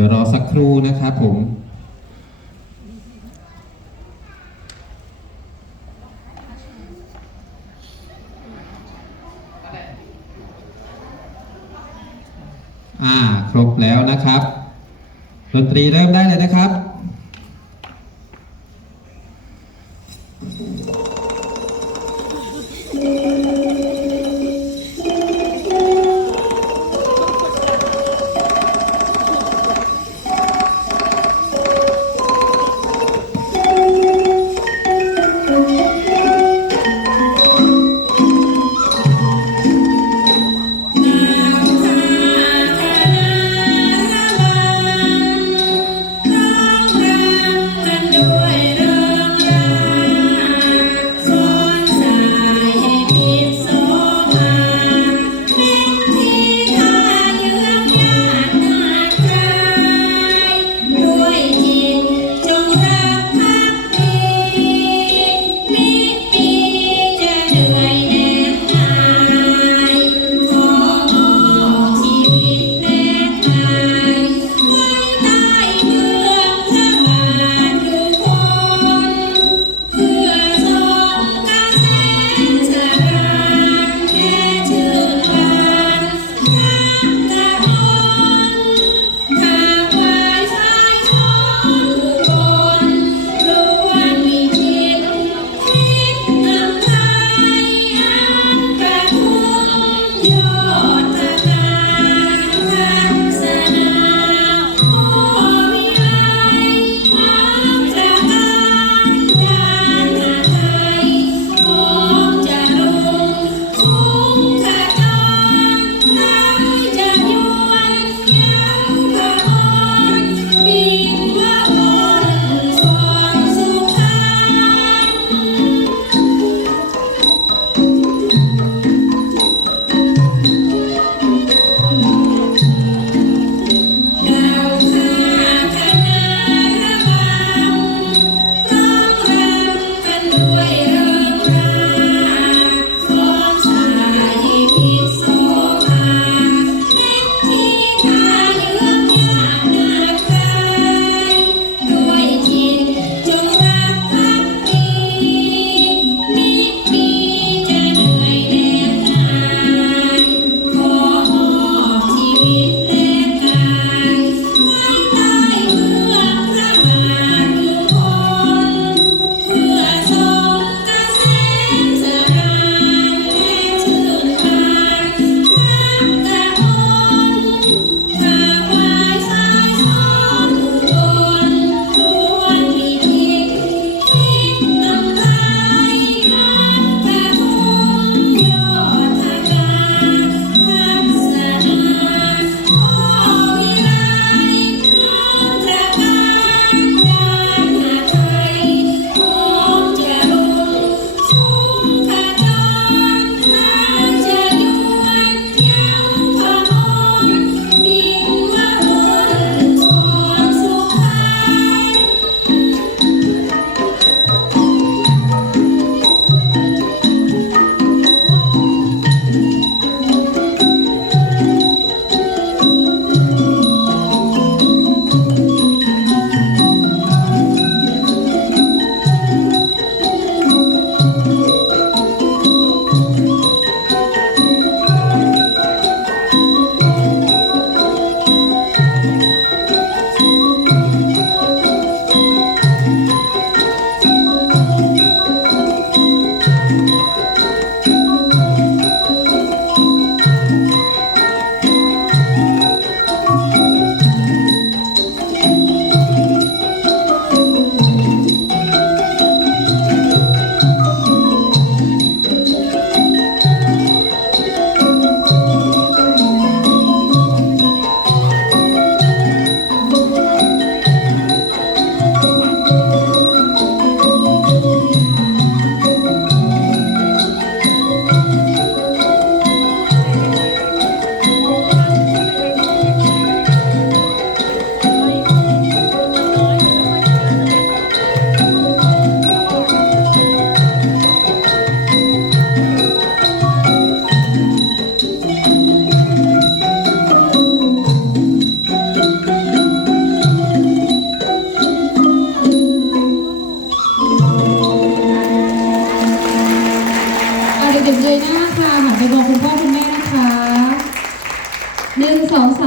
ดี๋ยวรอสักครู่นะครับผมอ่าครบแล้วนะครับ ดนตรีเริ่มได้เลยนะครับ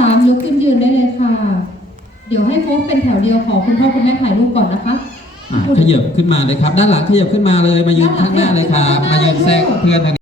ามยกขึ้นยืนได้เลยค่ะ เดี๋ยวให้โพสเป็นแถวเดียวขอคุณพ่อคุณแม่ถ่ายรูปก่อนนะคะอะขยับขึ้นมาเลยครับ ด้านหลังขยับขึ้นมาเลย มายืนข้างหน้าเลยครับ มายืนแทรกเพื่อนทาง